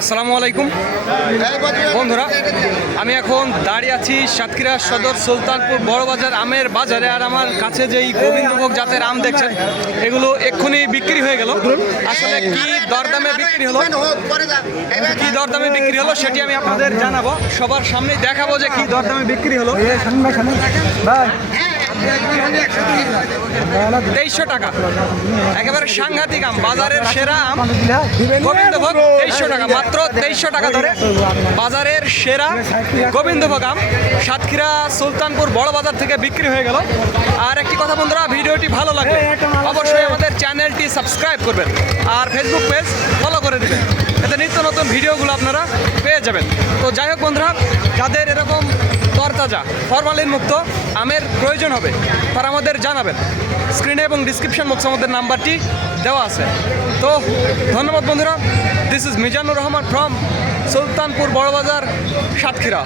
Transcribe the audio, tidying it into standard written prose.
আসসালামু আলাইকুম বন্ধুরা, আমি এখন দাঁড়িয়ে আছি সাতক্ষীরা সদর সুলতানপুর বড় বাজার আমের বাজারে। আর আমার কাছে যেই গোবিন্দভোগ জাতের আম দেখছেন, এগুলো এক্ষুনি বিক্রি হয়ে গেল। আসলে কি দরদামে বিক্রি হলো সেটি আমি আপনাদের জানাবো, সবার সামনে দেখাবো যে কি দরদামে বিক্রি হলো। 2300 টাকা, একেবারে সাংঘাতিক আম, বাজারের সেরা আম গোবিন্দভোগ। 2300 টাকা, মাত্র 2300 টাকা ধরে বাজারের সেরা গোবিন্দভোগ আম সাতক্ষীরা সুলতানপুর বড় বাজার থেকে বিক্রি হয়ে গেল। আর একটি কথা বন্ধুরা, ভিডিওটি ভালো লাগবে অবশ্যই আমাদের চ্যানেলটি সাবস্ক্রাইব করবেন আর ফেসবুক পেজ ফলো করে দেবেন, এতে নিত্য নতুন ভিডিওগুলো আপনারা পেয়ে যাবেন। তো যাই হোক বন্ধুরা, যাদের এরকম তরতাজা ফরমালিন মুক্ত আমের প্রয়োজন হবে তারা আমাদের জানাবেন। স্ক্রিনে এবং ডিসক্রিপশন বক্সে আমাদের নাম্বারটি দেওয়া আছে। তো ধন্যবাদ বন্ধুরা, this is Mizanur Rahman from Sultanpur Barobazar Satkhira.